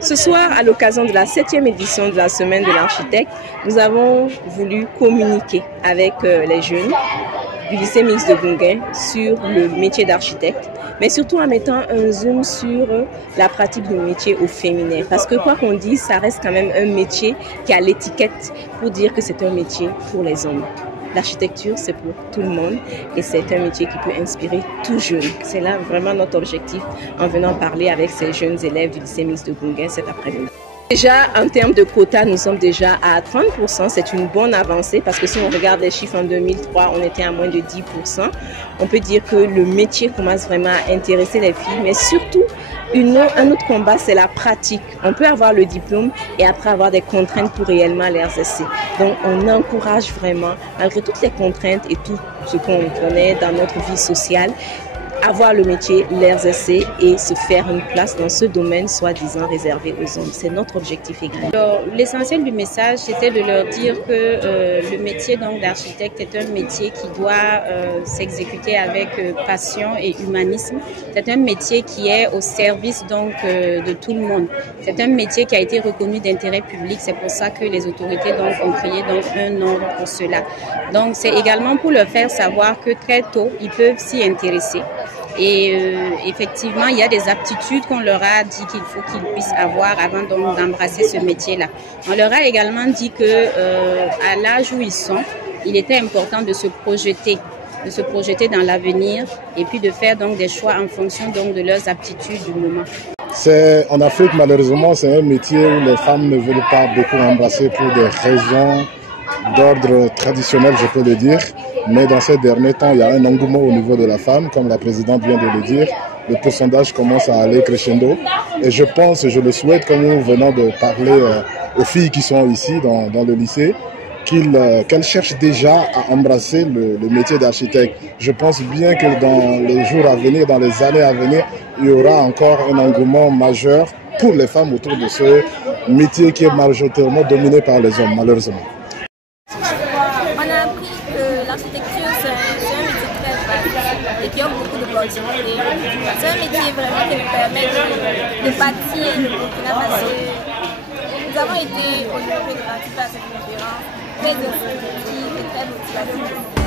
Ce soir, à l'occasion de la 7e édition de la Semaine de l'architecte, nous avons voulu communiquer avec les jeunes du lycée mixte de Gungain sur le métier d'architecte, mais surtout en mettant un zoom sur la pratique du métier au féminin. Parce que quoi qu'on dise, ça reste quand même un métier qui a l'étiquette pour dire que c'est un métier pour les hommes. L'architecture, c'est pour tout le monde et c'est un métier qui peut inspirer tout jeune. C'est là vraiment notre objectif en venant parler avec ces jeunes élèves du lycée mixte de Gungain cet après-midi. Déjà, en termes de quotas, nous sommes déjà à 30%. C'est une bonne avancée parce que si on regarde les chiffres en 2003, on était à moins de 10%. On peut dire que le métier commence vraiment à intéresser les filles, mais surtout, un autre combat, c'est la pratique. On peut avoir le diplôme et après avoir des contraintes pour réellement les exercer. Donc, on encourage vraiment, malgré toutes les contraintes et tout ce qu'on connaît dans notre vie sociale, avoir le métier, l'exercer et se faire une place dans ce domaine soi-disant réservé aux hommes. C'est notre objectif également. L'essentiel du message, c'était de leur dire que le métier d'architecte est un métier qui doit s'exécuter avec passion et humanisme. C'est un métier qui est au service de tout le monde. C'est un métier qui a été reconnu d'intérêt public. C'est pour ça que les autorités ont créé un nom pour cela. Donc c'est également pour leur faire savoir que très tôt, ils peuvent s'y intéresser. Et effectivement, il y a des aptitudes qu'on leur a dit qu'il faut qu'ils puissent avoir avant d'embrasser ce métier-là. On leur a également dit que à l'âge où ils sont, il était important de se projeter dans l'avenir et puis de faire des choix en fonction de leurs aptitudes du moment. En Afrique, malheureusement, c'est un métier où les femmes ne veulent pas beaucoup embrasser pour des raisons d'ordre traditionnel, je peux le dire. Mais dans ces derniers temps, il y a un engouement au niveau de la femme, comme la présidente vient de le dire. Le pourcentage commence à aller crescendo. Et je pense, je le souhaite, comme nous venons de parler aux filles qui sont ici dans le lycée, qu'elles cherchent déjà à embrasser le métier d'architecte. Je pense bien que dans les jours à venir, dans les années à venir, il y aura encore un engouement majeur pour les femmes autour de ce métier qui est majoritairement dominé par les hommes, malheureusement. On a appris que l'architecture, c'est un métier très vaste et qui offre beaucoup d'opportunités. C'est un métier vraiment qui nous permet de bâtir le Burkina Faso. Nous avons été honorés de participer à cette conférence très instructive et très motivative.